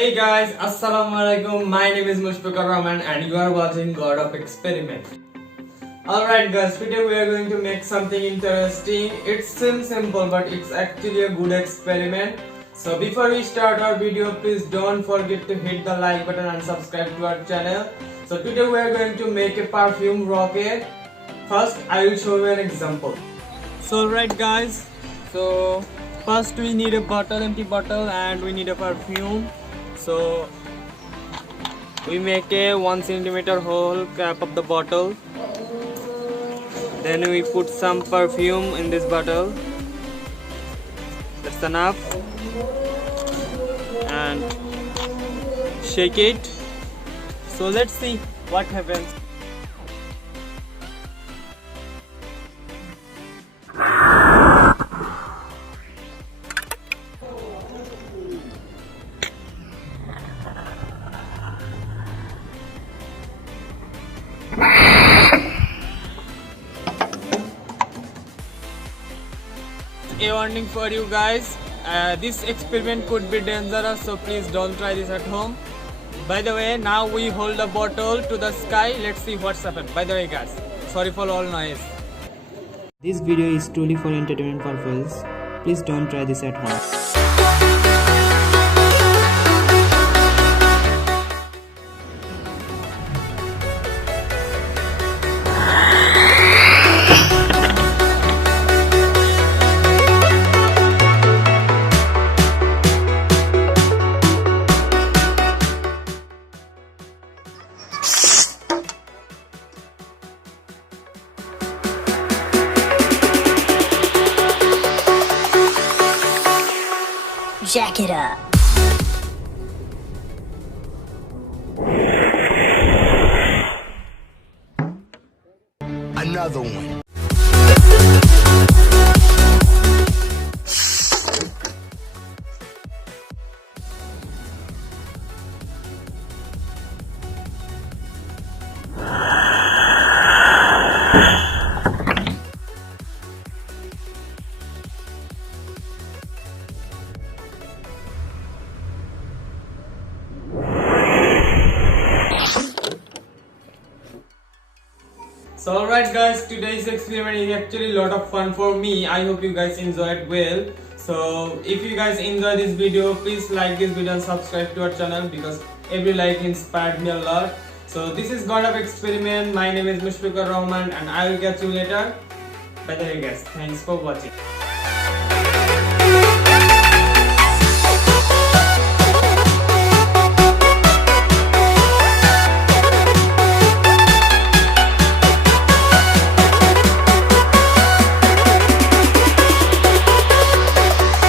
Hey guys, Assalamualaikum. My name is Mushfiqur Rahman and you are watching God of Experiment. Alright guys, today we are going to make something interesting. It seems simple but it's actually a good experiment. So before we start our video, please don't forget to hit the like button and subscribe to our channel. So today we are going to make a perfume rocket. First I will show you an example. So alright guys, so first we need a bottle, empty bottle, and we need a perfume. So we make a 1 centimeter hole cap of the bottle. Then we put some perfume in this bottle. That's enough. And shake it. So let's see what happens. A warning for you guys, this experiment could be dangerous, so please don't try this at home. By the way, now we hold the bottle to the sky. Let's see what's happened. By the way guys, sorry for all noise. This video is truly for entertainment purpose. Please don't try this at home. Jack it up. Another one. So alright guys, today's experiment is actually a lot of fun for me. I hope you guys enjoyed well. So if you guys enjoy this video, please like this video and subscribe to our channel because every like inspired me a lot. So this is God of Experiment. My name is Mushfiqur Rahman and I will catch you later. By the way guys, thanks for watching.